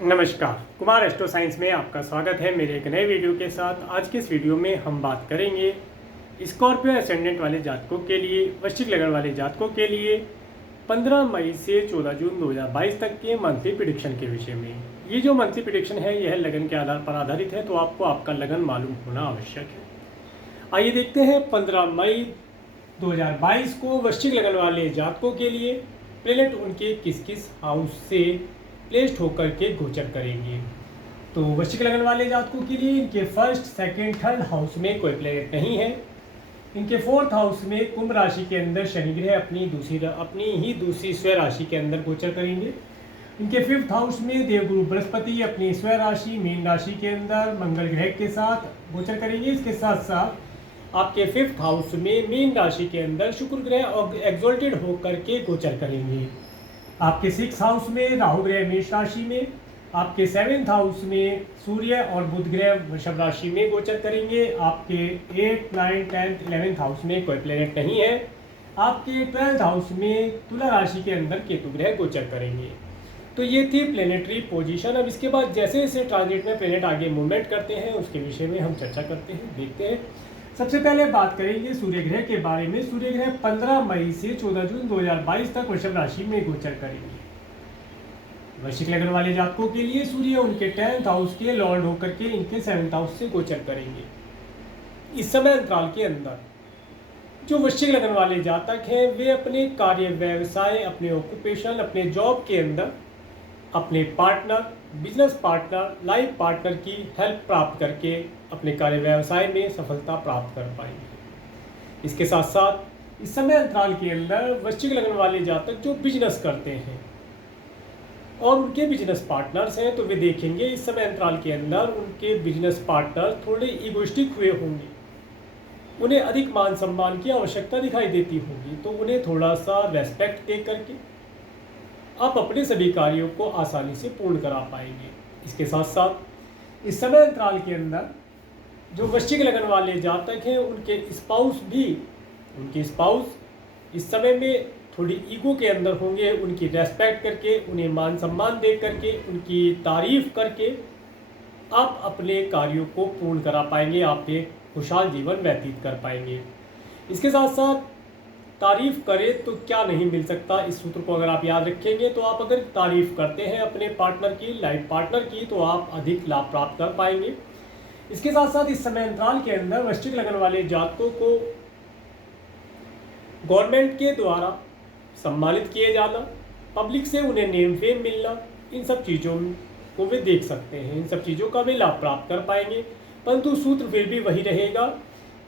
नमस्कार, Kumar astro science में आपका स्वागत है मेरे एक नए वीडियो के साथ। आज के इस वीडियो में हम बात करेंगे स्कॉर्पियो एसेंडेंट वाले जातकों के लिए, वृश्चिक लगन वाले जातकों के लिए 15 मई से 14 जून 2022 तक के मंथली प्रेडिक्शन के विषय में। ये जो मंथली प्रेडिक्शन है यह लगन के आधार पर आधारित है, तो आपको आपका लगन मालूम होना आवश्यक है। आइए देखते हैं 15 मई 2022 को वृश्चिक लगन वाले जातकों के लिए प्लेनेट उनके किस किस हाउस से प्लेस्ड होकर के गोचर करेंगे। तो वृश्चिक लगन वाले जातकों के लिए इनके फर्स्ट, सेकंड, थर्ड हाउस में कोई प्लेनेट नहीं है। इनके फोर्थ हाउस में कुंभ राशि के अंदर शनि ग्रह अपनी ही दूसरी स्वयं राशि के अंदर गोचर करेंगे। इनके फिफ्थ हाउस में देवगुरु बृहस्पति अपनी स्वयं राशि मीन राशि के अंदर मंगल ग्रह के साथ गोचर करेंगे। इसके साथ साथ आपके फिफ्थ हाउस में मीन राशि के अंदर शुक्र ग्रह एक्सोल्टेड होकर के गोचर करेंगे। आपके सिक्स हाउस में राहु ग्रह मेष राशि में, आपके सेवेंथ हाउस में सूर्य और बुध ग्रह वृषभ राशि में गोचर करेंगे। आपके 8, 9, 10, 11th हाउस में कोई प्लेनेट नहीं है। आपके 12th हाउस में तुला राशि के अंदर केतु ग्रह गोचर करेंगे। तो ये थी प्लेनेटरी पोजीशन। अब इसके बाद जैसे जैसे ट्रांजिट में प्लेनेट आगे मूवमेंट करते हैं उसके विषय में हम चर्चा करते हैं, देखते हैं। सबसे पहले बात करेंगे सूर्य ग्रह के बारे में। सूर्य ग्रह 15 मई से 14 जून 2022 तक वृषभ राशि में गोचर करेंगे। वृश्चिक लगन वाले जातकों के लिए सूर्य उनके 10th हाउस के लॉर्ड होकर के इनके 7th हाउस से गोचर करेंगे। इस समय अंतराल के अंदर जो वृश्चिक लगन वाले जातक हैं वे अपने कार्य, व्यवसाय, अपने ऑक्यूपेशन, अपने जॉब के अंदर अपने partner, business partner, life partner की हेल्प प्राप्त करके अपने कार्य व्यवसाय में सफलता प्राप्त कर पाएंगे। इसके साथ साथ इस समय अंतराल के अंदर वृश्चिक लगन वाले जातक जो बिजनेस करते हैं और उनके बिजनेस पार्टनर्स हैं, तो वे देखेंगे इस समय अंतराल के अंदर उनके बिजनेस पार्टनर थोड़े इगोइस्टिक हुए होंगे, उन्हें अधिक मान सम्मान की आवश्यकता दिखाई देती होगी, तो उन्हें थोड़ा सा रेस्पेक्ट दे करके आप अपने सभी कार्यों को आसानी से पूर्ण करा पाएंगे। इसके साथ साथ इस समय अंतराल के अंदर जो वृश्चिक लगन वाले जातक हैं उनके स्पाउस इस समय में थोड़ी ईगो के अंदर होंगे। उनकी रेस्पेक्ट करके, उन्हें मान सम्मान दे करके, उनकी तारीफ करके आप अपने कार्यों को पूर्ण करा पाएंगे, आप एक खुशहाल जीवन व्यतीत कर पाएंगे। इसके साथ साथ तारीफ करें तो क्या नहीं मिल सकता, इस सूत्र को अगर आप याद रखेंगे तो आप अगर तारीफ करते हैं अपने पार्टनर की, लाइफ पार्टनर की, तो आप अधिक लाभ प्राप्त कर पाएंगे। इसके साथ साथ इस समय अंतराल के अंदर वृश्चिक लगन वाले जातकों को गवर्नमेंट के द्वारा सम्मानित किए जाना, पब्लिक से उन्हें नेम फेम मिलना, इन सब चीज़ों को वे देख सकते हैं, इन सब चीज़ों का वे लाभ प्राप्त कर पाएंगे। परंतु सूत्र फिर भी वही रहेगा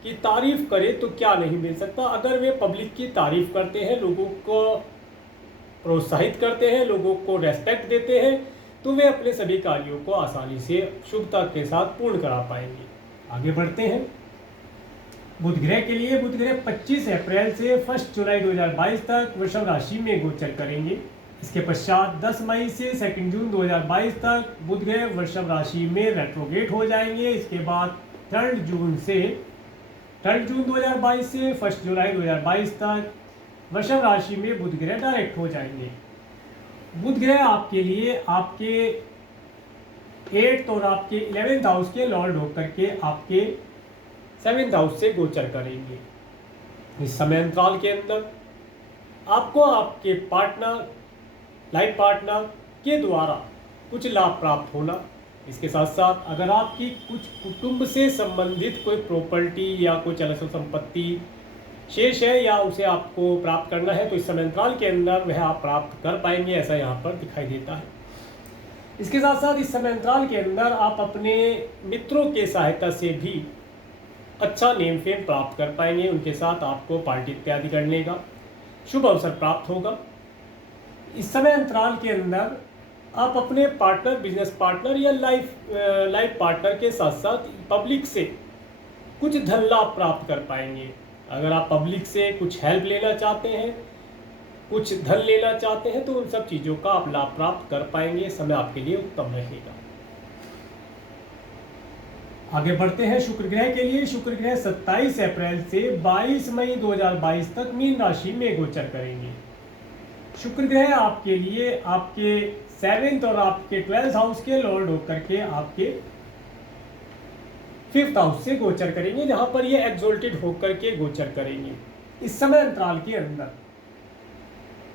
कि तारीफ करें तो क्या नहीं मिल सकता। अगर वे पब्लिक की तारीफ करते हैं, लोगों को प्रोत्साहित करते हैं, लोगों को रेस्पेक्ट देते हैं, तो वे अपने सभी कार्यों को आसानी से शुभता के साथ पूर्ण करा पाएंगे। आगे बढ़ते हैं बुध ग्रह के लिए। बुध ग्रह 25 अप्रैल से 1 जुलाई 2022 तक वृषभ राशि में गोचर करेंगे। इसके पश्चात 10 मई से 2 जून 2022 तक बुध ग्रह वृषभ राशि में रेट्रोगेट हो जाएंगे। इसके बाद 3 जून 2022 से 1 जुलाई 2022 तक वृषभ राशि में बुध ग्रह डायरेक्ट हो जाएंगे। बुध ग्रह आपके लिए आपके 8th और आपके 11th हाउस के लॉर्ड होकर के आपके 7th हाउस से गोचर करेंगे। इस समय अंतराल के अंदर आपको आपके पार्टनर, लाइफ पार्टनर के द्वारा कुछ लाभ प्राप्त होना। इसके साथ साथ अगर आपकी कुछ कुटुंब से संबंधित कोई प्रॉपर्टी या कोई चल संपत्ति शेष है या उसे आपको प्राप्त करना है, तो इस समय अंतराल के अंदर वह आप प्राप्त कर पाएंगे, ऐसा यहाँ पर दिखाई देता है। इसके साथ साथ इस समय अंतराल के अंदर आप अपने मित्रों के सहायता से भी अच्छा नेम फेम प्राप्त कर पाएंगे, उनके साथ आपको पार्टी इत्यादि करने का शुभ अवसर प्राप्त होगा। इस समय अंतराल के अंदर आप अपने पार्टनर, बिजनेस पार्टनर या लाइफ पार्टनर के साथ साथ पब्लिक से कुछ धन लाभ प्राप्त कर पाएंगे। अगर आप पब्लिक से कुछ हेल्प लेना चाहते हैं, कुछ धन लेना चाहते हैं, तो उन सब चीज़ों का आप लाभ प्राप्त कर पाएंगे। समय आपके लिए उत्तम रहेगा। आगे बढ़ते हैं शुक्र ग्रह के लिए। शुक्र ग्रह 27 अप्रैल से 22 मई 2022 तक मीन राशि में गोचर करेंगे। शुक्र ग्रह आपके लिए आपके 7th और आपके 12th हाउस के लॉर्ड होकर के आपके 5th हाउस से गोचर करेंगे, जहां पर ये एक्सोल्टेड होकर के गोचर करेंगे। इस समय अंतराल के अंदर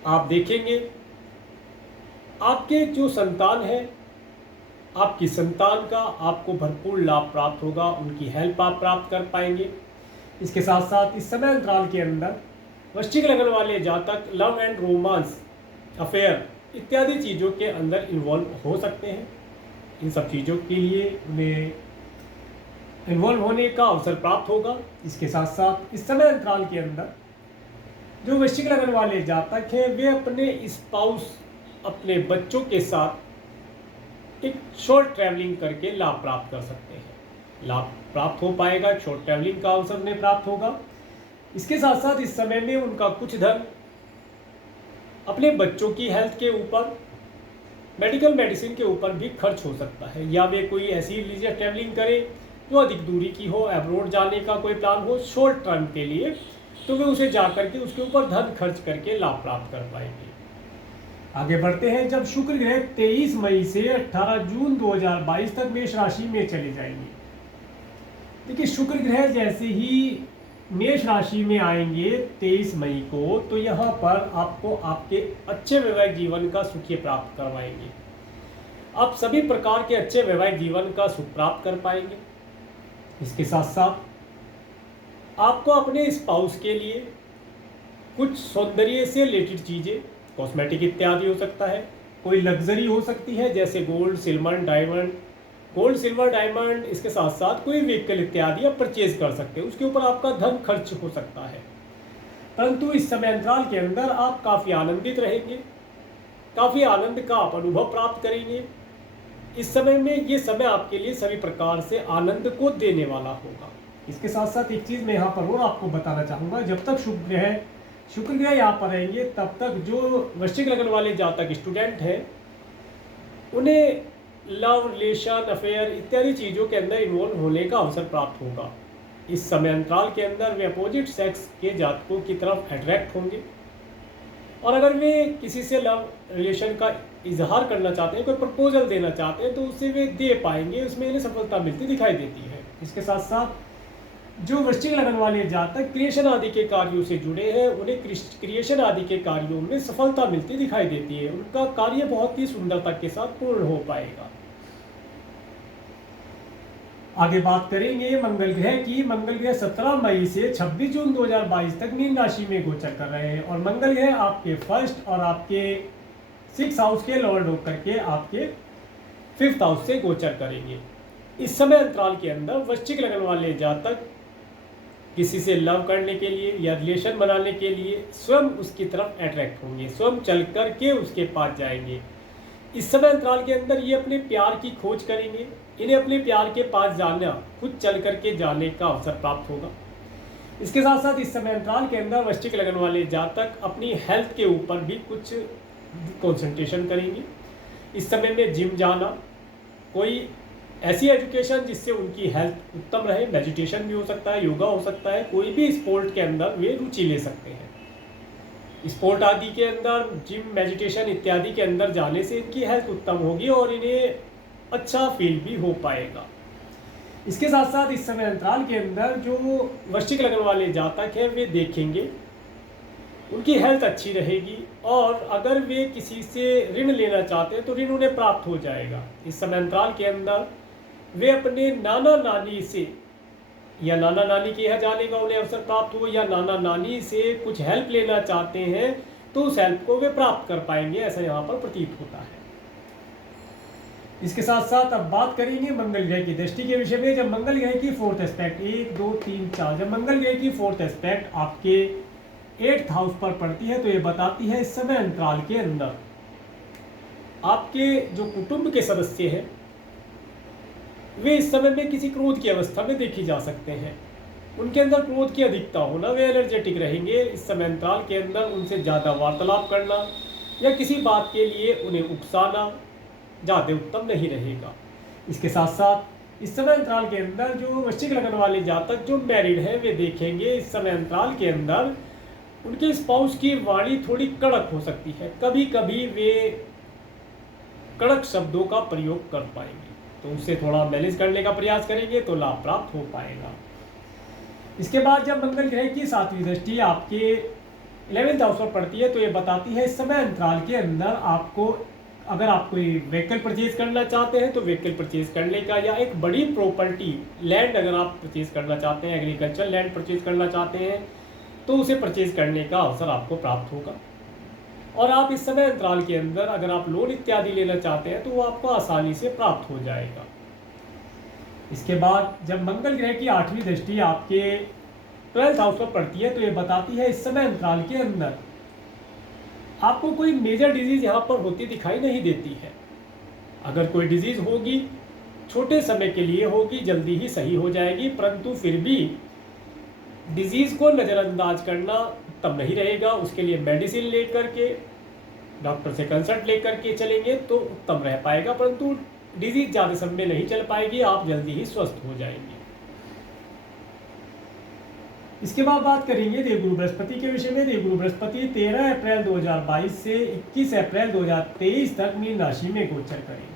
आप देखेंगे आपके जो संतान है, आपकी संतान का आपको भरपूर लाभ प्राप्त होगा, उनकी हेल्प आप प्राप्त कर पाएंगे। इसके साथ साथ इस समय अंतराल के अंदर वृश्चिक लग्न वाले जातक लव एंड रोमांस, अफेयर इत्यादि चीज़ों के अंदर इन्वॉल्व हो सकते हैं। इन सब चीज़ों के लिए उन्हें इन्वॉल्व होने का अवसर प्राप्त होगा। इसके साथ साथ इस समय अंतराल के अंदर जो वृश्चिक लग्न वाले जातक हैं वे अपने स्पाउस, अपने बच्चों के साथ एक शॉर्ट ट्रैवलिंग करके लाभ प्राप्त कर सकते हैं। लाभ प्राप्त हो पाएगा, शॉर्ट ट्रैवलिंग का अवसर उन्हें प्राप्त होगा। इसके साथ साथ इस समय में उनका कुछ धन अपने बच्चों की हेल्थ के ऊपर, मेडिकल मेडिसिन के ऊपर भी खर्च हो सकता है, या वे कोई ऐसी रिलीजियस ट्रैवलिंग करें जो अधिक दूरी की हो, अब्रोड जाने का कोई प्लान हो शॉर्ट टर्म के लिए, तो वे उसे जा करके उसके ऊपर धन खर्च करके लाभ प्राप्त कर पाएंगे। आगे बढ़ते हैं। जब शुक्र ग्रह 23 मई से 18 जून 2022 तक मेष राशि में चले जाएंगे। देखिए, शुक्र ग्रह जैसे ही मेष राशि में आएंगे 23 मई को, तो यहाँ पर आपको आपके अच्छे वैवाहिक जीवन का सुख प्राप्त करवाएंगे। आप सभी प्रकार के अच्छे वैवाहिक जीवन का सुख प्राप्त कर पाएंगे। इसके साथ साथ आपको अपने स्पाउस के लिए कुछ सौंदर्य से रिलेटेड चीज़ें, कॉस्मेटिक इत्यादि हो सकता है, कोई लग्जरी हो सकती है जैसे गोल्ड सिल्वर डायमंड, इसके साथ साथ कोई व्हीकल इत्यादि आप परचेज कर सकते हैं, उसके ऊपर आपका धन खर्च हो सकता है। परंतु इस समय अंतराल के अंदर आप काफ़ी आनंदित रहेंगे, काफ़ी आनंद का आप अनुभव प्राप्त करेंगे। इस समय में ये समय आपके लिए सभी प्रकार से आनंद को देने वाला होगा। इसके साथ साथ एक चीज़ मैं यहाँ पर और आपको बताना चाहूँगा, जब तक शुक्र ग्रह यहाँ पर रहेंगे तब तक जो वृश्चिक लग्न वाले जातक स्टूडेंट हैं उन्हें लव, रिलेशन, अफेयर इत्यादि चीज़ों के अंदर इन्वॉल्व होने का अवसर प्राप्त होगा। इस समय अंतराल के अंदर वे अपोजिट सेक्स के जातकों की तरफ अट्रैक्ट होंगे, और अगर वे किसी से लव रिलेशन का इजहार करना चाहते हैं, कोई प्रपोजल देना चाहते हैं, तो उससे वे दे पाएंगे, उसमें इन्हें सफलता मिलती दिखाई देती है। इसके साथ साथ जो वृश्चिक लग्न वाले जातक क्रिएशन आदि के कार्यों से जुड़े हैं उन्हें क्रिएशन आदि के कार्यों में सफलता मिलती दिखाई देती है। उनका कार्य बहुत ही सुंदरता के साथ पूर्ण हो पाएगा। आगे बात करेंगे मंगल ग्रह की। मंगल ग्रह 17 मई से 26 जून 2022 तक मीन राशि में गोचर कर रहे हैं, और मंगल ग्रह आपके फर्स्ट और आपके 6th हाउस के लॉर्ड होकर के आपके 5th हाउस से गोचर करेंगे। इस समय अंतराल के अंदर वृश्चिक लग्न वाले जातक किसी से लव करने के लिए या रिलेशन बनाने के लिए स्वयं उसकी तरफ अट्रैक्ट होंगे, स्वयं चल कर के उसके पास जाएंगे। इस समय अंतराल के अंदर ये अपने प्यार की खोज करेंगे, इन्हें अपने प्यार के पास जाना, खुद चल कर के जाने का अवसर प्राप्त होगा। इसके साथ साथ इस समय अंतराल के अंदर वृश्चिक लग्न वाले जातक अपनी हेल्थ के ऊपर भी कुछ कंसंट्रेशन करेंगे। इस समय में जिम जाना, कोई ऐसी एजुकेशन जिससे उनकी हेल्थ उत्तम रहे, मेडिटेशन भी हो सकता है, योगा हो सकता है, कोई भी स्पोर्ट के अंदर वे रुचि ले सकते हैं। स्पोर्ट आदि के अंदर, जिम, मेडिटेशन इत्यादि के अंदर जाने से इनकी हेल्थ उत्तम होगी और इन्हें अच्छा फील भी हो पाएगा। इसके साथ साथ इस समय अंतराल के अंदर जो वृश्चिक लग्न वाले जातक हैं वे देखेंगे उनकी हेल्थ अच्छी रहेगी, और अगर वे किसी से ऋण लेना चाहते हैं तो ऋण उन्हें प्राप्त हो जाएगा। इस समय अंतराल के अंदर वे अपने नाना नानी से या नाना नानी के यहाँ जाने का उन्हें अवसर प्राप्त हो, या नाना नानी से कुछ हेल्प लेना चाहते हैं तो उस हेल्प को वे प्राप्त कर पाएंगे, ऐसा यहाँ पर प्रतीत होता है। इसके साथ साथ अब बात करेंगे मंगल ग्रह की दृष्टि के विषय में। जब मंगल ग्रह की 4th एस्पेक्ट 1, 2, 3, 4 जब मंगल ग्रह की 4th एस्पेक्ट आपके 8th हाउस पर पड़ती है तो ये बताती है इस समय अंतराल के अंदर आपके जो कुटुंब के सदस्य हैं वे इस समय में किसी क्रोध की अवस्था में देखी जा सकते हैं। उनके अंदर क्रोध की अधिकता होना, वे एनर्जेटिक रहेंगे। इस समय अंतराल के अंदर उनसे ज़्यादा वार्तालाप करना या किसी बात के लिए उन्हें उकसाना ज़्यादा उत्तम नहीं रहेगा। इसके साथ साथ इस समय अंतराल के अंदर जो वृश्चिक लग्न वाले जातक जो मैरिड हैं वे देखेंगे इस समय अंतराल के अंदर उनके स्पाउस की वाणी थोड़ी कड़क हो सकती है। कभी कभी वे कड़क शब्दों का प्रयोग कर पाएंगे। तो उससे थोड़ा मैनेज करने का प्रयास करेंगे तो लाभ प्राप्त हो पाएगा। इसके बाद जब मंगल ग्रह की 7वीं दृष्टि आपके 11th हाउस पर पड़ती है तो ये बताती है इस समय अंतराल के अंदर आपको, अगर आप कोई व्हीकल परचेज करना चाहते हैं तो व्हीकल परचेज करने का, या एक बड़ी प्रॉपर्टी लैंड अगर आप परचेज करना चाहते हैं, एग्रीकल्चर लैंड परचेज करना चाहते हैं तो उसे परचेज करने का अवसर आपको प्राप्त होगा। और आप इस समय अंतराल के अंदर अगर आप लोन इत्यादि लेना चाहते हैं तो वो आपको आसानी से प्राप्त हो जाएगा। इसके बाद जब मंगल ग्रह की 8वीं दृष्टि आपके 12th हाउस पर पड़ती है तो ये बताती है इस समय अंतराल के अंदर आपको कोई मेजर डिजीज यहाँ पर होती दिखाई नहीं देती है। अगर कोई डिजीज होगी छोटे समय के लिए होगी, जल्दी ही सही हो जाएगी, परंतु फिर भी डिजीज को नज़रअंदाज करना तब नहीं रहेगा। उसके लिए मेडिसिन लेकर के, डॉक्टर से कंसल्ट लेकर के चलेंगे तो उत्तम रह पाएगा, परंतु डिजीज ज़्यादा समय नहीं चल पाएगी, आप जल्दी ही स्वस्थ हो जाएंगे। इसके बाद बात करेंगे देवगुरु बृहस्पति के विषय में। देवगुरु बृहस्पति 13 अप्रैल 2022 से 21 अप्रैल 2023 तक मीन राशि में गोचर करेंगे।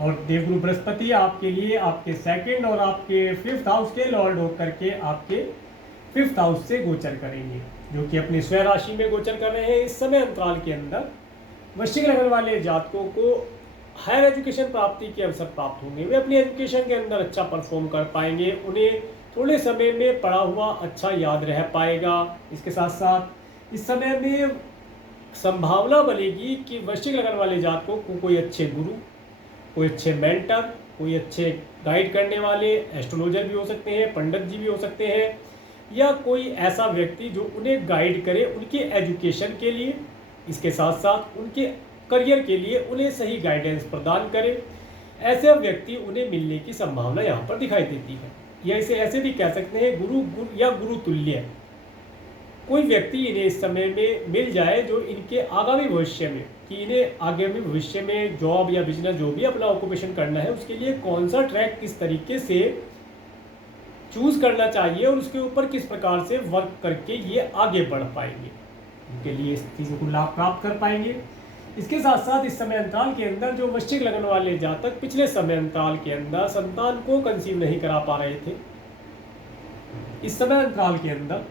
और देवगुरु बृहस्पति आपके लिए आपके 2nd और आपके 5th हाउस के लॉर्ड होकर के आपके 5th हाउस से गोचर करेंगे, जो कि अपनी स्वयं राशि में गोचर कर रहे हैं। इस समय अंतराल के अंदर वृश्चिक लग्न वाले जातकों को हायर एजुकेशन प्राप्ति के अवसर प्राप्त होंगे। वे अपनी एजुकेशन के अंदर अच्छा परफॉर्म कर पाएंगे, उन्हें थोड़े समय में पढ़ा हुआ अच्छा याद रह पाएगा। इसके साथ साथ इस समय में संभावना बनेगी कि वृश्चिक लग्न वाले जातकों को कोई अच्छे गुरु, कोई अच्छे मेंटर, कोई अच्छे गाइड करने वाले एस्ट्रोलॉजर भी हो सकते हैं, पंडित जी भी हो सकते हैं, या कोई ऐसा व्यक्ति जो उन्हें गाइड करे उनके एजुकेशन के लिए, इसके साथ साथ उनके करियर के लिए उन्हें सही गाइडेंस प्रदान करे। ऐसे व्यक्ति उन्हें मिलने की संभावना यहाँ पर दिखाई देती है। या इसे ऐसे भी कह सकते हैं गुरु या गुरु तुल्य कोई व्यक्ति इन्हें इस समय में मिल जाए जो इनके आगामी भविष्य में, कि इन्हें आगामी भविष्य में जॉब या बिजनेस जो भी अपना ऑक्यूपेशन करना है उसके लिए कौन सा ट्रैक किस तरीके से चूज करना चाहिए और उसके ऊपर किस प्रकार से वर्क करके ये आगे बढ़ पाएंगे, उनके लिए इस चीज़ों को लाभ प्राप्त कर पाएंगे। इसके साथ साथ इस समय अंतराल के अंदर जो वृश्चिक लग्न वाले जातक पिछले समय अंतराल के अंदर संतान को कंसीव नहीं करा पा रहे थे, इस समय अंतराल के अंदर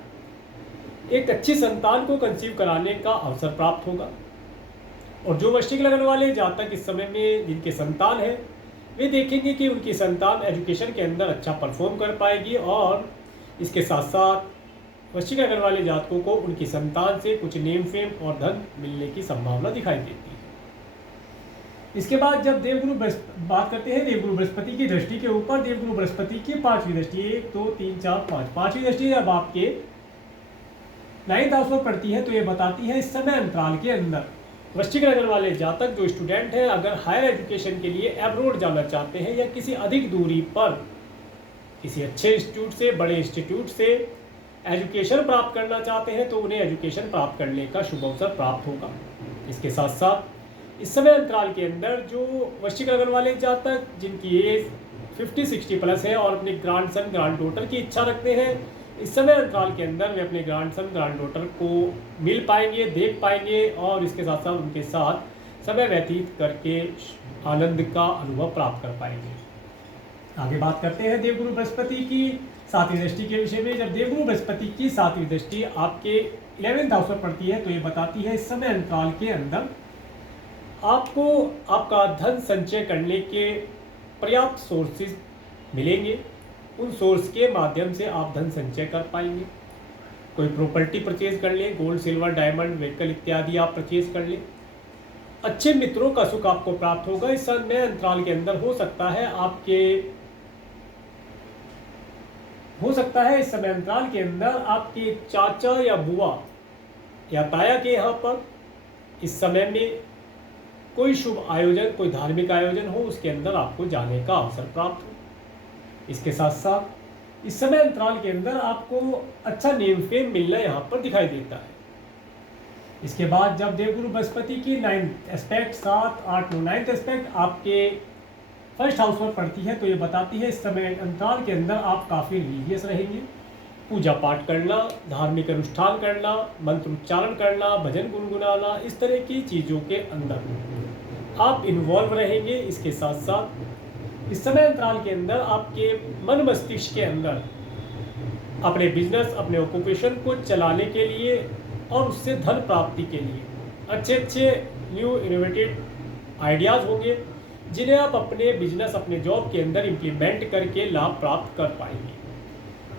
एक अच्छी संतान को कंसीव कराने का अवसर प्राप्त होगा। और जो वृश्चिक लग्न वाले जातक इस समय में जिनके संतान है वे देखेंगे कि उनकी संतान एजुकेशन के अंदर अच्छा परफॉर्म कर पाएगी, और इसके साथ साथ वृश्चिक लग्न वाले जातकों को उनकी संतान से कुछ नेम फेम और धन मिलने की संभावना दिखाई देती है। इसके बाद जब देवगुरु बात करते हैं देवगुरु बृहस्पति की दृष्टि के ऊपर, देवगुरु बृहस्पति की 5वीं दृष्टि, 1 2 3 4 5 5वीं दृष्टि जब आपके 9th हाउस पर पड़ती है तो ये बताती है इस समय अंतराल के अंदर वृश्चिक लग्न वाले जातक जो स्टूडेंट हैं अगर हायर एजुकेशन के लिए अब्रॉड जाना चाहते हैं या किसी अधिक दूरी पर किसी अच्छे इंस्टीट्यूट से, बड़े इंस्टीट्यूट से एजुकेशन प्राप्त करना चाहते हैं तो उन्हें एजुकेशन प्राप्त करने का शुभ अवसर प्राप्त होगा। इसके साथ साथ इस समय अंतराल के अंदर जो वृश्चिक लग्न वाले जातक जिनकी एज 50-60 प्लस है और अपने ग्रांड सन ग्रांड डॉटर की इच्छा रखते हैं, इस समय अंतराल के अंदर वे अपने ग्रांड सन ग्रांड डॉटर को मिल पाएंगे, देख पाएंगे और इसके साथ साथ उनके साथ समय व्यतीत करके आनंद का अनुभव प्राप्त कर पाएंगे। आगे बात करते हैं देवगुरु बृहस्पति की 7वीं दृष्टि के विषय में। जब देवगुरु बृहस्पति की 7वीं दृष्टि आपके 11th हाउस पर पड़ती है तो ये बताती है इस समय अंतराल के अंदर आपको आपका धन संचय करने के पर्याप्त सोर्सेज मिलेंगे। उन सोर्स के माध्यम से आप धन संचय कर पाएंगे। कोई प्रॉपर्टी परचेज कर लें, गोल्ड सिल्वर डायमंड व्हीकल इत्यादि आप परचेज कर लें। अच्छे मित्रों का सुख आपको प्राप्त होगा। इस समय अंतराल के अंदर हो सकता है इस समय अंतराल के अंदर आपके चाचा या बुआ या ताया के यहाँ पर इस समय में कोई शुभ आयोजन, कोई धार्मिक आयोजन हो, उसके अंदर आपको जाने का अवसर प्राप्त हो। इसके साथ साथ इस समय अंतराल के अंदर आपको अच्छा नेम फेम मिलना यहाँ पर दिखाई देता है। इसके बाद जब देवगुरु बृहस्पति की 9th एस्पेक्ट 7 8 9 9th एस्पेक्ट आपके 1st हाउस पर पड़ती है तो ये बताती है इस समय अंतराल के अंदर आप काफ़ी रिलीजियस रहेंगे। पूजा पाठ करना, धार्मिक अनुष्ठान करना, मंत्र उच्चारण करना, भजन गुनगुनाना, इस तरह की चीज़ों के अंदर आप इन्वॉल्व रहेंगे। इसके साथ साथ इस समय अंतराल के अंदर आपके मन मस्तिष्क के अंदर अपने बिजनेस, अपने ऑक्यूपेशन को चलाने के लिए और उससे धन प्राप्ति के लिए अच्छे अच्छे न्यू इनोवेटिव आइडियाज़ होंगे, जिन्हें आप अपने बिजनेस, अपने जॉब के अंदर इम्प्लीमेंट करके लाभ प्राप्त कर पाएंगे।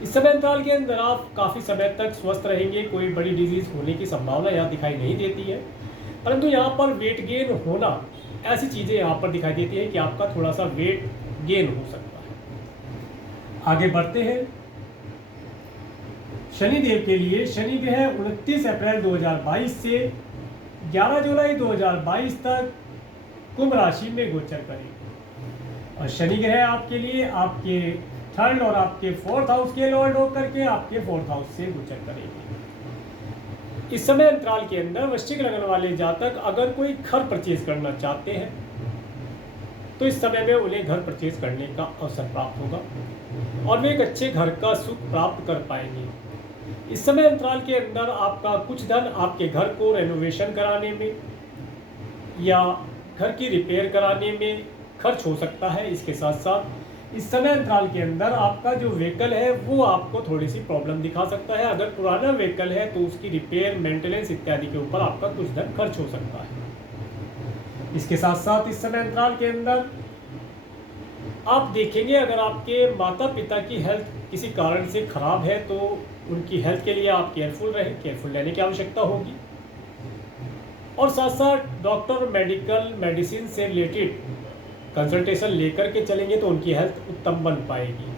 इस समय अंतराल के अंदर आप काफ़ी समय तक स्वस्थ रहेंगे। कोई बड़ी डिजीज़ होने की संभावना यहाँ दिखाई नहीं देती है, परंतु यहाँ पर वेट गेन होना, ऐसी चीज़ें यहाँ पर दिखाई देती है कि आपका थोड़ा सा वेट गेन हो सकता है। आगे बढ़ते हैं। शनिदेव के लिए शनि ग्रह 29 अप्रैल 2022 से 11 जुलाई 2022 तक कुंभ राशि में गोचर करेंगे और शनि ग्रह आपके लिए आपके थर्ड और आपके फोर्थ हाउस के लॉर्ड होकर के आपके फोर्थ हाउस से गोचर करेंगे। इस समय अंतराल के अंदर वृश्चिक लग्न वाले जातक अगर कोई घर परचेज करना चाहते हैं तो इस समय में उन्हें घर परचेज करने का अवसर प्राप्त होगा और वे एक अच्छे घर का सुख प्राप्त कर पाएंगे। इस समय अंतराल के अंदर आपका कुछ धन आपके घर को रेनोवेशन कराने में या घर की रिपेयर कराने में खर्च हो सकता है। इसके साथ साथ इस समय अंतराल के अंदर आपका जो व्हीकल है वो आपको थोड़ी सी प्रॉब्लम दिखा सकता है। अगर पुराना व्हीकल है तो उसकी रिपेयर, मेंटेनेंस इत्यादि के ऊपर आपका कुछ धन खर्च हो सकता है। इसके साथ साथ इस समय अंतराल के अंदर आप देखेंगे, अगर आपके माता पिता की हेल्थ किसी कारण से खराब है तो उनकी हेल्थ के लिए आप केयरफुल रहें, केयरफुल रहने की आवश्यकता होगी। और साथ साथ डॉक्टर, मेडिसिन से रिलेटेड कंसल्टेशन लेकर के चलेंगे तो उनकी हेल्थ उत्तम बन पाएगी।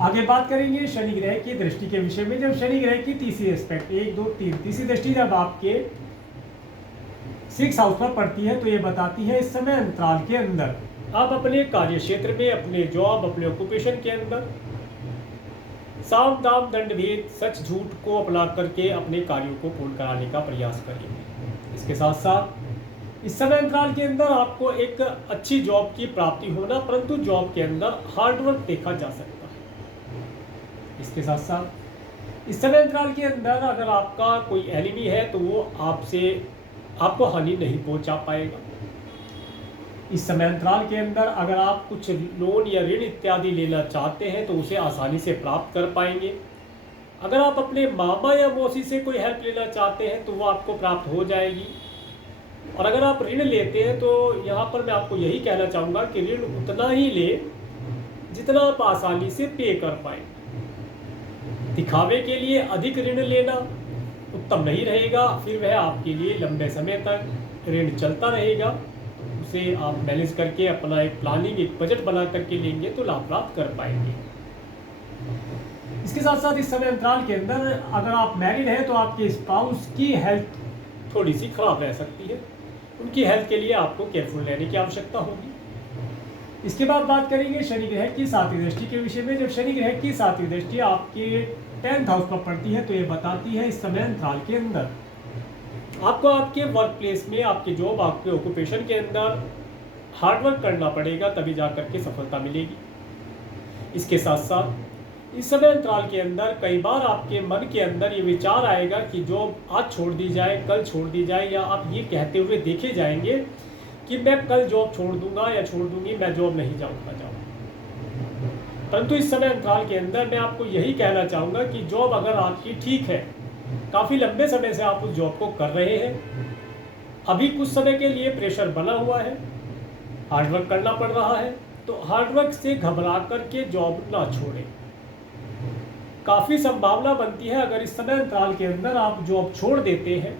आगे बात करेंगे शनि ग्रह की दृष्टि के विषय में। जब शनि ग्रह की तीसरी एस्पेक्ट 1, 2, 3 तीसरी दृष्टि जब आपके 6 हाउस पर पड़ती है तो ये बताती है इस समय अंतराल के अंदर आप अपने कार्य क्षेत्र में, अपने जॉब, अपने ऑक्यूपेशन के अंदर साम दाम दंड भेद, सच झूठ को अपना करके अपने कार्यों को पूर्ण कराने का प्रयास करेंगे। इसके साथ साथ इस समय अंतराल के अंदर आपको एक अच्छी जॉब की प्राप्ति होना, परंतु जॉब के अंदर हार्डवर्क देखा जा सकता है। इसके साथ साथ इस समय अंतराल के अंदर अगर आपका कोई एनिमी है तो वो आपको हानि नहीं पहुंचा पाएगा। इस समय अंतराल के अंदर अगर आप कुछ लोन या ऋण इत्यादि लेना चाहते हैं तो उसे आसानी से प्राप्त कर पाएंगे। अगर आप अपने मामा या मौसी से कोई हेल्प लेना चाहते हैं तो वो आपको प्राप्त हो जाएगी। और अगर आप ऋण लेते हैं तो यहाँ पर मैं आपको यही कहना चाहूँगा कि ऋण उतना ही ले जितना आप आसानी से पे कर पाए। दिखावे के लिए अधिक ऋण लेना उत्तम नहीं रहेगा, फिर वह आपके लिए लंबे समय तक ऋण चलता रहेगा। उसे आप मैनेज करके अपना एक प्लानिंग, एक बजट बना करके लेंगे तो लाभ प्राप्त कर पाएंगे। इसके साथ साथ इस समय अंतराल के अंदर अगर आप मैरिड हैं तो आपके स्पाउस की हेल्थ थोड़ी सी खराब रह सकती है। उनकी हेल्थ के लिए आपको केयरफुल रहने की आवश्यकता होगी। इसके बाद बात करेंगे शनि ग्रह की 7वीं दृष्टि के विषय में। जब शनि ग्रह की 7वीं दृष्टि आपके 10th हाउस पर पड़ती है तो ये बताती है इस समय अंतराल के अंदर आपको आपके वर्क प्लेस में, आपके जॉब, आपके ऑक्यूपेशन के अंदर हार्डवर्क करना पड़ेगा, तभी जा करके सफलता मिलेगी। इसके साथ साथ इस समय अंतराल के अंदर कई बार आपके मन के अंदर ये विचार आएगा कि जॉब आज छोड़ दी जाए, कल छोड़ दी जाए, या आप ये कहते हुए देखे जाएंगे कि मैं कल जॉब छोड़ दूंगा या छोड़ दूंगी, मैं जॉब नहीं जाऊँगा। परंतु इस समय अंतराल के अंदर मैं आपको यही कहना चाहूँगा कि जॉब अगर आपकी ठीक है, काफ़ी लंबे समय से आप उस जॉब को कर रहे हैं, अभी कुछ समय के लिए प्रेशर बना हुआ है, हार्डवर्क करना पड़ रहा है, तो हार्डवर्क से घबरा करके जॉब ना छोड़ें। काफ़ी संभावना बनती है अगर इस समय अंतराल के अंदर आप जॉब छोड़ देते हैं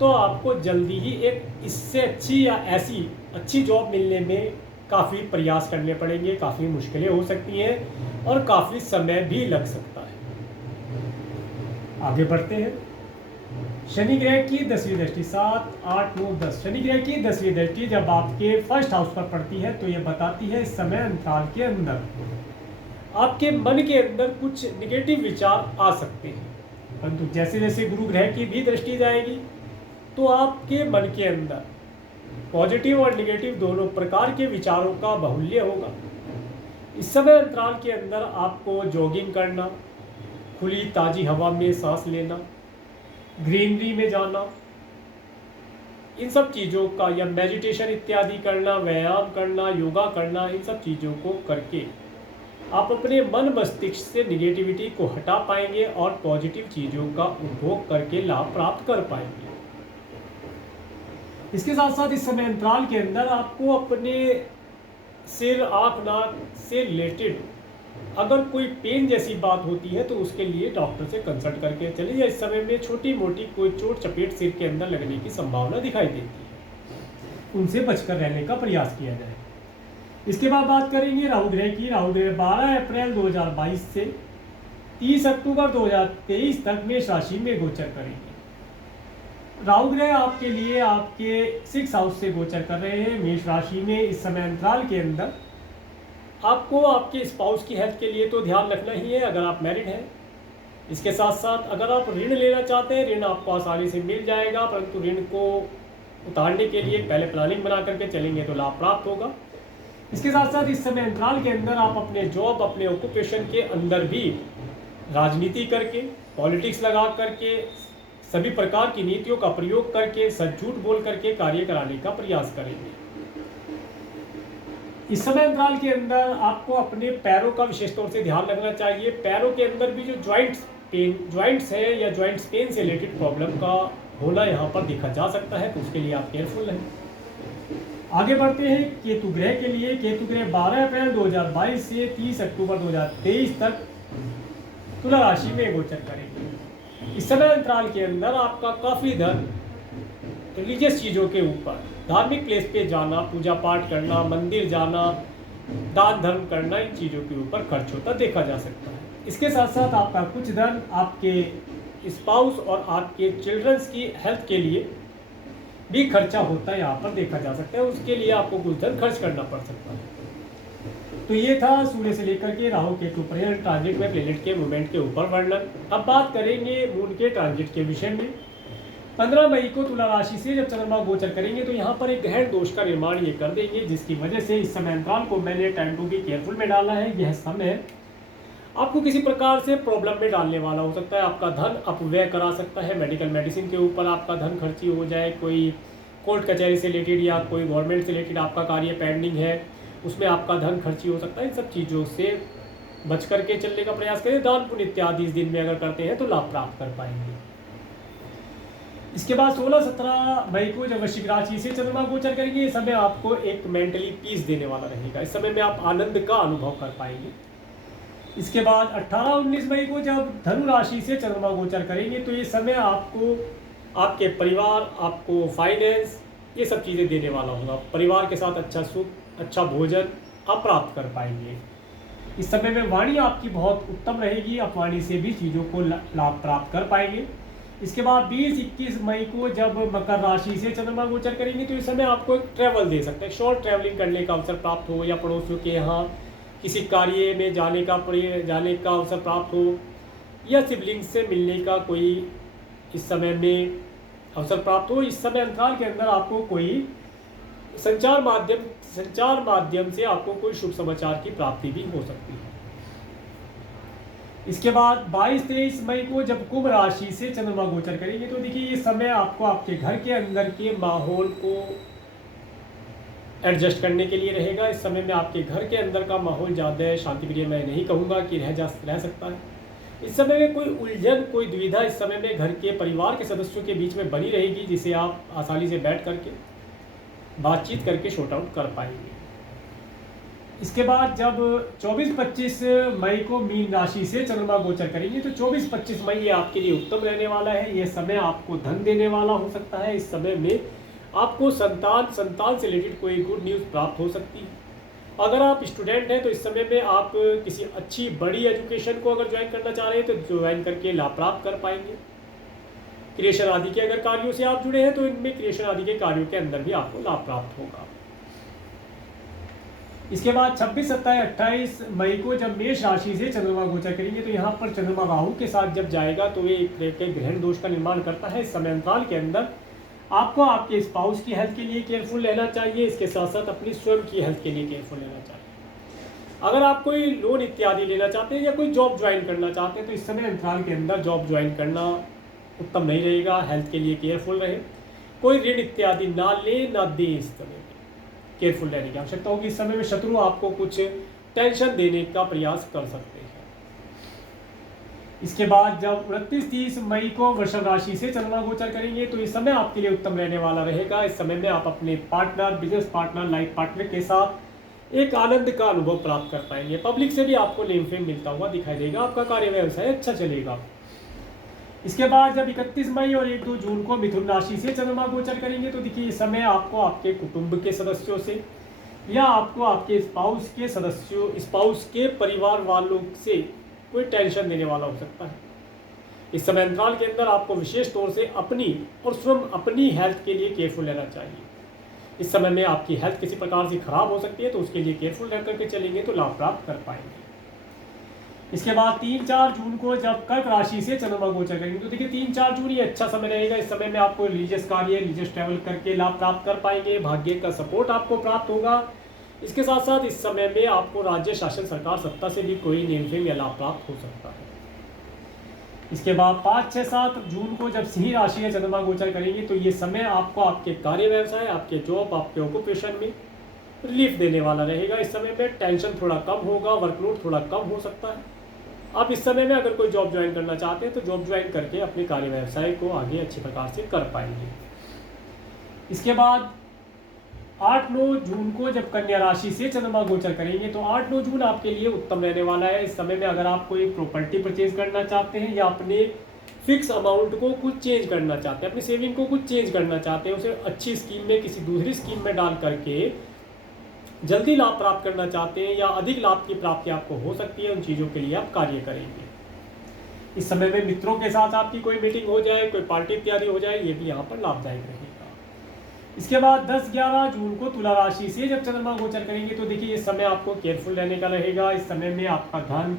तो आपको जल्दी ही एक इससे अच्छी या ऐसी अच्छी जॉब मिलने में काफ़ी प्रयास करने पड़ेंगे, काफ़ी मुश्किलें हो सकती हैं और काफ़ी समय भी लग सकता है। आगे बढ़ते हैं। शनि ग्रह की 10वीं दृष्टि 7, 8, 9, 10 शनि ग्रह की 10वीं दृष्टि जब आपके फर्स्ट हाउस पर पड़ती है तो ये बताती है इस समय अंतराल के अंदर आपके मन के अंदर कुछ निगेटिव विचार आ सकते हैं, परंतु जैसे जैसे गुरु ग्रह की भी दृष्टि जाएगी तो आपके मन के अंदर पॉजिटिव और निगेटिव दोनों प्रकार के विचारों का बाहुल्य होगा। इस समय अंतराल के अंदर आपको जॉगिंग करना, खुली ताज़ी हवा में सांस लेना, ग्रीनरी में जाना, इन सब चीज़ों का या मेडिटेशन इत्यादि करना, व्यायाम करना, योगा करना, इन सब चीज़ों को करके आप अपने मन मस्तिष्क से निगेटिविटी को हटा पाएंगे और पॉजिटिव चीज़ों का उपभोग करके लाभ प्राप्त कर पाएंगे। इसके साथ साथ इस समय अंतराल के अंदर आपको अपने सिर, आँख, नाक से रिलेटेड अगर कोई पेन जैसी बात होती है तो उसके लिए डॉक्टर से कंसल्ट करके चलिए, या इस समय में छोटी मोटी कोई चोट चपेट सिर के अंदर लगने की संभावना दिखाई देती है, उनसे बचकर रहने का प्रयास किया जाए। इसके बाद बात करेंगे राहु ग्रह की। राहु ग्रह 12 अप्रैल 2022 से 30 अक्टूबर 2023 तक मेष राशि में गोचर करेंगे। राहु ग्रह आपके लिए आपके 6 हाउस से गोचर कर रहे हैं मेष राशि में। इस समय अंतराल के अंदर आपको आपके स्पाउस की हेल्थ के लिए तो ध्यान रखना ही है अगर आप मैरिड हैं। इसके साथ साथ अगर आप ऋण लेना चाहते हैं, ऋण आपको आसानी से मिल जाएगा, परंतु ऋण को उतारने के लिए पहले प्लानिंग बना करके चलेंगे तो लाभ प्राप्त होगा। इसके साथ साथ इस समय अंतराल के अंदर आप अपने जॉब, अपने ऑक्यूपेशन के अंदर भी राजनीति करके, पॉलिटिक्स लगा करके, सभी प्रकार की नीतियों का प्रयोग करके, सच झूठ बोल करके कार्य कराने का प्रयास करेंगे। इस समय अंतराल के अंदर आपको अपने पैरों का विशेष तौर से ध्यान रखना चाहिए। पैरों के अंदर भी जो ज्वाइंट्स है या ज्वाइंट्स पेन से रिलेटेड प्रॉब्लम का होना यहाँ पर देखा जा सकता है, तो उसके लिए आप केयरफुल रहें। आगे बढ़ते हैं केतु ग्रह के लिए। केतु ग्रह 12 अप्रैल 2022 से 30 अक्टूबर 2023 तक तुला राशि में गोचर करेंगे। इस समय अंतराल के अंदर आपका काफ़ी धन रिलीजियस चीज़ों के ऊपर, धार्मिक प्लेस पे जाना, पूजा पाठ करना, मंदिर जाना, दान धर्म करना, इन चीज़ों के ऊपर खर्च होता देखा जा सकता है। इसके साथ साथ आपका कुछ धन आपके स्पाउस और आपके चिल्ड्रंस की हेल्थ के लिए भी खर्चा होता है यहाँ पर देखा जा सकता है, उसके लिए आपको कुछ धन खर्च करना पड़ सकता है। तो ये था सूर्य से लेकर के राहु केतु पर्यंत ट्रांजिट में प्लेनेट के मूवमेंट के ऊपर वर्णन। अब बात करेंगे मून के ट्रांजिट के विषय में। 15 मई को तुला राशि से जब चंद्रमा गोचर करेंगे तो यहाँ पर एक गहन दोष का निर्माण ये कर देंगे, जिसकी वजह से इस समय अंतराल को मैंने टाइम टू बी केयरफुल में डाला है। यह समय आपको किसी प्रकार से प्रॉब्लम में डालने वाला हो सकता है, आपका धन अपव्यय करा सकता है, मेडिकल मेडिसिन के ऊपर आपका धन खर्ची हो जाए, कोई कोर्ट कचहरी से रिलेटेड या कोई गवर्नमेंट से रिलेटेड आपका कार्य पेंडिंग है, उसमें आपका धन खर्ची हो सकता है। इन सब चीज़ों से बच करके चलने का प्रयास करें। दान पुण्य इत्यादि इस दिन में अगर करते हैं तो लाभ प्राप्त कर पाएंगे। इसके बाद 16-17 मई को जब वृश्चिक राशि से चंद्रमा गोचर करेंगे, इस समय आपको एक मेंटली पीस देने वाला रहेगा। इस समय में आप आनंद का अनुभव कर पाएंगे। इसके बाद 18-19 मई को जब धनु राशि से चंद्रमा गोचर करेंगे तो ये समय आपको आपके परिवार, आपको फाइनेंस, ये सब चीज़ें देने वाला होगा। परिवार के साथ अच्छा सुख, अच्छा भोजन आप प्राप्त कर पाएंगे। इस समय में वाणी आपकी बहुत उत्तम रहेगी, आप वाणी से भी चीज़ों को लाभ प्राप्त कर पाएंगे। इसके बाद 20-21 मई को जब मकर राशि से चंद्रमा गोचर करेंगे तो इस समय आपको एक ट्रैवल दे सकते हैं, शॉर्ट ट्रैवलिंग करने का अवसर प्राप्त हो, या पड़ोसियों के यहाँ किसी कार्य में जाने का अवसर प्राप्त हो, या सिबलिंग से मिलने का कोई इस समय में अवसर प्राप्त हो। इस समय अंतराल के अंदर आपको कोई संचार माध्यम से आपको कोई शुभ समाचार की प्राप्ति भी हो सकती है। इसके बाद 22-23 मई को जब कुंभ राशि से चंद्रमा गोचर करेंगे तो देखिए ये समय आपको आपके घर के अंदर के माहौल को एडजस्ट करने के लिए रहेगा। इस समय में आपके घर के अंदर का माहौल ज़्यादा शांतिप्रिय मैं नहीं कहूँगा कि रह सकता है। इस समय में कोई उलझन, कोई दुविधा इस समय में घर के परिवार के सदस्यों के बीच में बनी रहेगी, जिसे आप आसानी से बैठ करके बातचीत करके शॉर्ट आउट कर पाएंगे। इसके बाद जब 24-25 मई को मीन राशि से चंद्रमा गोचर करेंगे तो 24-25 मई ये आपके लिए उत्तम रहने वाला है। यह समय आपको धन देने वाला हो सकता है। इस समय में आपको संतान से रिलेटेड कोई गुड न्यूज़ प्राप्त हो सकती है। अगर आप स्टूडेंट हैं तो इस समय में आप किसी अच्छी बड़ी एजुकेशन को अगर ज्वाइन करना चाह रहे हैं तो ज्वाइन करके लाभ प्राप्त कर पाएंगे। क्रिएशन आदि के अगर कार्यों से आप जुड़े हैं तो इनमें क्रिएशन आदि के कार्यों के अंदर भी आपको लाभ प्राप्त होगा। इसके बाद 26, 27, 28 मई को जब मेष राशि से चंद्रमा गोचर करेंगे तो यहाँ पर चंद्रमा राहु के साथ जब जाएगा तो ये एक तरह के ग्रहण दोष का निर्माण करता है। इस समय अंतराल के अंदर आपको आपके स्पाउस की हेल्थ के लिए केयरफुल रहना चाहिए। इसके साथ साथ अपनी स्वयं की हेल्थ के लिए केयरफुल रहना चाहिए। अगर आप कोई लोन इत्यादि लेना चाहते हैं या कोई जॉब ज्वाइन करना चाहते हैं तो इस समय अंतराल के अंदर जॉब ज्वाइन करना उत्तम नहीं रहेगा। हेल्थ के लिए केयरफुल रहे। कोई ऋण इत्यादि ना ले ना दे। इस समय में केयरफुल रहने की आवश्यकता होगी। इस समय में शत्रु आपको कुछ टेंशन देने का प्रयास कर सकते हैं। इसके बाद जब 29-30 मई को वृषभ राशि से चंद्रमा गोचर करेंगे तो इस समय आपके लिए उत्तम रहने वाला रहेगा। इस समय में आप अपने partner, business partner, life partner के साथ एक आनंद का अनुभव प्राप्त कर पाएंगे। पब्लिक से भी आपको नेम फेम मिलता हुआ दिखाई देगा। आपका कार्य व्यवसाय अच्छा चलेगा। इसके बाद जब 31 मई और 1-2 जून को मिथुन राशि से चंद्रमा गोचर करेंगे तो देखिए इस समय आपको आपके कुटुंब के सदस्यों से या आपको आपके स्पाउस के परिवार वालों से कोई टेंशन देने वाला हो सकता है। इस समय अंतराल के अंदर आपको विशेष तौर से अपनी और स्वयं अपनी हेल्थ के लिए केयरफुल रहना चाहिए। इस समय में आपकी हेल्थ किसी प्रकार से खराब हो सकती है तो उसके लिए केयरफुल रह करके चलेंगे तो लाभ प्राप्त कर पाएंगे। इसके बाद 3-4 जून को जब कर्क राशि से चंद्रमा गोचर करेंगे तो देखिए 3-4 जून ये अच्छा समय रहेगा। इस समय में आपको रिलीजियस कार्य, रिलीजियस ट्रैवल करके लाभ प्राप्त कर पाएंगे। भाग्य का सपोर्ट आपको प्राप्त होगा। इसके साथ साथ इस समय में आपको राज्य शासन, सरकार सत्ता से भी कोई नेम फेम या लाभ प्राप्त हो सकता है। इसके बाद 5-6-7 जून को जब सिंह राशि में चंद्रमा गोचर करेंगे तो ये समय आपको आपके कार्य व्यवसाय, आपके जॉब, आपके ऑक्यूपेशन में रिलीफ देने वाला रहेगा। इस समय में टेंशन थोड़ा कम होगा, वर्कलोड थोड़ा कम हो सकता है। आप इस समय में अगर कोई जॉब ज्वाइन करना चाहते हैं तो जॉब ज्वाइन करके अपने कार्य व्यवसाय को आगे अच्छे प्रकार से कर पाएंगे। इसके बाद 8-9 जून को जब कन्या राशि से चंद्रमा गोचर करेंगे तो 8-9 जून आपके लिए उत्तम रहने वाला है। इस समय में अगर आप कोई प्रॉपर्टी परचेज करना चाहते हैं या अपने फिक्स अमाउंट को कुछ चेंज करना चाहते हैं, अपनी सेविंग को कुछ चेंज करना चाहते हैं, उसे अच्छी स्कीम में किसी दूसरी स्कीम में डाल करके जल्दी लाभ प्राप्त करना चाहते हैं या अधिक लाभ की प्राप्ति आपको हो सकती है, उन चीज़ों के लिए आप कार्य करेंगे। इस समय में मित्रों के साथ आपकी कोई मीटिंग हो जाए, कोई पार्टी इत्यादि हो जाए, ये भी यहाँ पर लाभदायक रहेगा। इसके बाद 10-11 जून को तुला राशि से जब चंद्रमा गोचर करेंगे तो देखिए इस समय आपको केयरफुल रहने का रहेगा। इस समय में आपका धन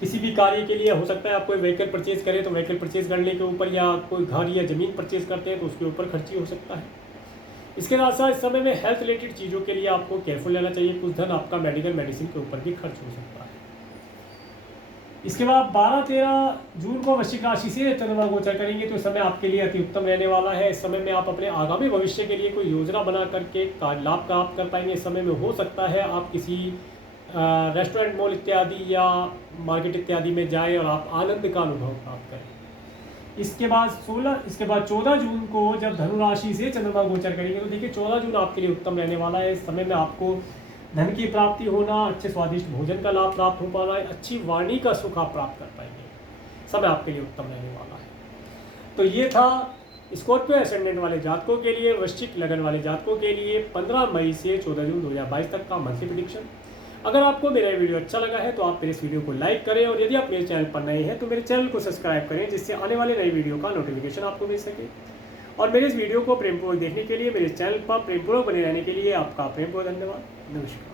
किसी भी कार्य के लिए हो सकता है। आप कोई व्हीकल परचेज करें तो व्हीकल परचेज करने के ऊपर, या कोई घर या ज़मीन परचेज करते हैं तो उसके ऊपर खर्ची हो सकता है। इसके साथ साथ इस समय में हेल्थ रिलेटेड चीज़ों के लिए आपको केयरफुल रहना चाहिए। कुछ धन आपका मेडिसिन के ऊपर भी खर्च हो सकता है। इसके बाद 12-13 जून को वृश्चिक राशि से चंद्रमा गोचर करेंगे तो इस समय आपके लिए अति उत्तम रहने वाला है। इस समय में आप अपने आगामी भविष्य के लिए कोई योजना बना करके लाभ प्राप्त कर पाएंगे। इस समय में हो सकता है आप किसी रेस्टोरेंट, मॉल इत्यादि या मार्केट इत्यादि में जाएं और आप आनंद का अनुभव प्राप्त करें। इसके बाद 14 जून को जब धनु राशि से चंद्रमा गोचर करेंगे तो देखिए 14 जून आपके लिए उत्तम रहने वाला है। इस समय में आपको धन की प्राप्ति होना, अच्छे स्वादिष्ट भोजन का लाभ प्राप्त हो पा रहा है, अच्छी वाणी का सुख आप प्राप्त कर पाएंगे। समय आपके लिए उत्तम रहने वाला है। तो ये था स्कॉर्पियो एसेंडेंट वाले जातकों के लिए, वृश्चिक लगन वाले जातकों के लिए 15 मई से 14 जून 2022 तक का मंथली प्रेडिक्शन। अगर आपको मेरा वीडियो अच्छा लगा है तो आप मेरे इस वीडियो को लाइक करें और यदि आप मेरे चैनल पर नए हैं तो मेरे चैनल को सब्सक्राइब करें, जिससे आने वाले नई वीडियो का नोटिफिकेशन आपको मिल सके। और मेरे इस वीडियो को प्रेमपूर्वक देखने के लिए, मेरे चैनल पर प्रेमपूर्वक बने रहने के लिए आपका प्रेमपूर्वक धन्यवाद। नमस्कार।